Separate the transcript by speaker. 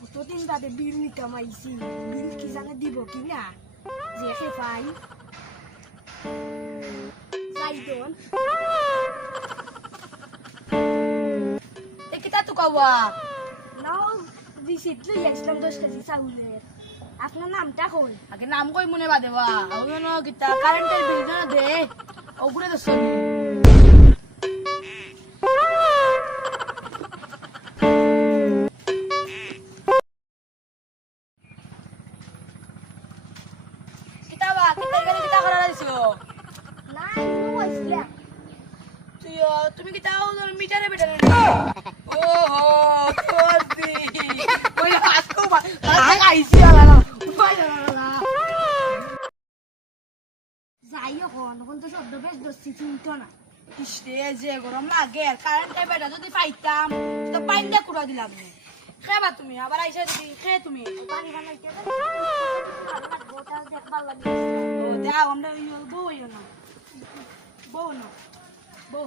Speaker 1: কতদিন বাদে বিল নিতাম বিল কি জানে দিব কি না? যে খে পাই যাইদন
Speaker 2: কিতা তো কওয়া।
Speaker 1: নাও রিসিট লই আসলাম দশ কেজি চাউলের। আপনার নামটা হল
Speaker 2: আগে নাম কই মনে বাদে বা কিতা? কারেন্টের বিল দে। ওগুলো তো তুমি কিতা ওদের মিটারে বেটারে? ও হো তোদি ওই হাসকো বা আইছি আলা না উপায় না
Speaker 1: যাই এখন এখন তো শব্দ বেশ দস্তি চিন্ত না।
Speaker 2: ইসরে যে গরম লাগে। কারেন্টের বেটা যদি পাইতাম তো পাইন দিয়ে কুড়া দিলাম খেবা তুমি আবার আইসা যদি খে তুমি।
Speaker 1: পানি বানাইতে দেখবার লাগে।
Speaker 2: ও দাও আমরা বউ না। বউ না। বউ।